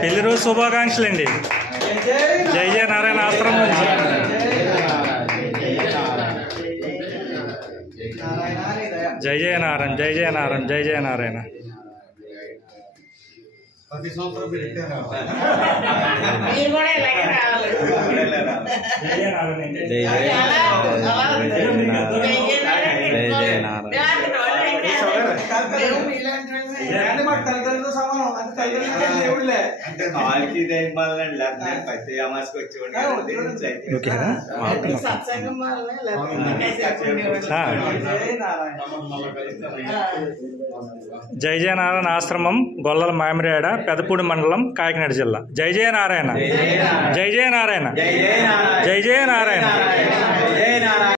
పెళ్లి రోజు శుభాకాంక్షలు అండి. జై జయ నారాయణ ఆశ్రమం నుంచి. జై జయ నారాయణ, జై జయ నారాయణ, జై జయ నారాయణ. ప్రతి సంవత్సరం మీరు జై జయ నారాయణ. జై జయ నారాయణ ఆశ్రమం, గొల్లల మామిరేడ, పెదపూడి మండలం, కాకినాడ జిల్లా. జై జయ నారాయణ, జై జయ నారాయణ, జై జయ నారాయణ.